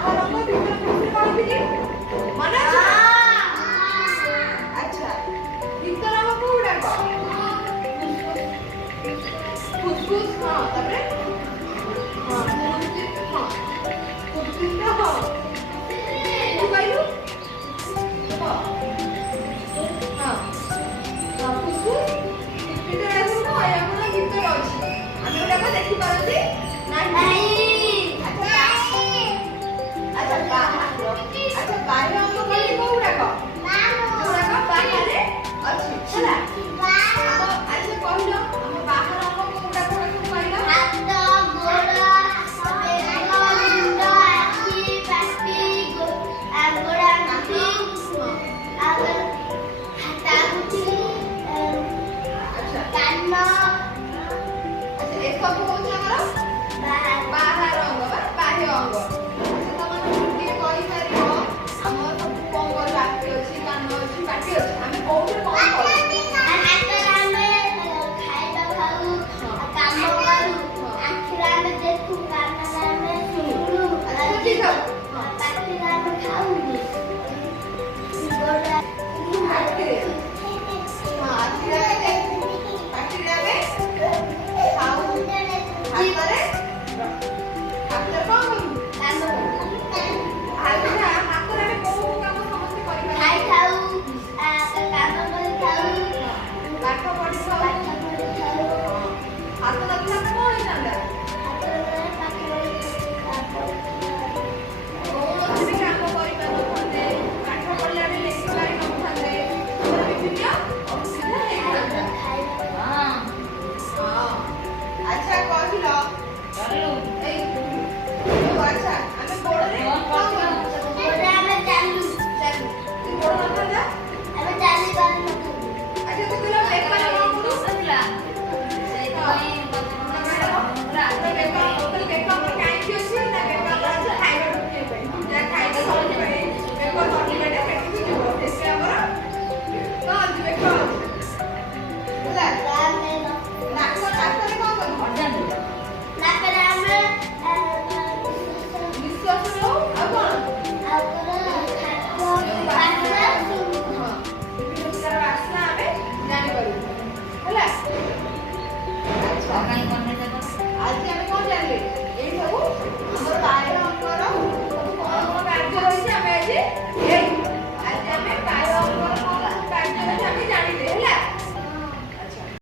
बाहर रंग भीतर खुशी कहबिनी मन अछि अच्छा भीतर रंग कोउडा को फुसफुस हां तबरे हां फुसफुस हां तू कहलु हां हां फुसफुस भीतर आसु न या मन भीतर अछि आमे ओटा को देखि पारती नाही अच्छा बाहर अच्छा बाहर हम कहली कोउडा को कोउडा को बाहर अछि चला अच्छा कहलो हम बाहर हम कोउडा को कहलो हाथ गोड़ पेट मुंड आखि पाटी गोड़ा नाकी आगे हाथ आंगुठी अच्छा कान अच्छा एक सब होछ हमर बाहर अंग बा बाह्य अंग अच्छा तमन के कहि सारियो हमर सब अंग राखी अछि कान अछि पाटी अछि हम कोउडे कोन करू आज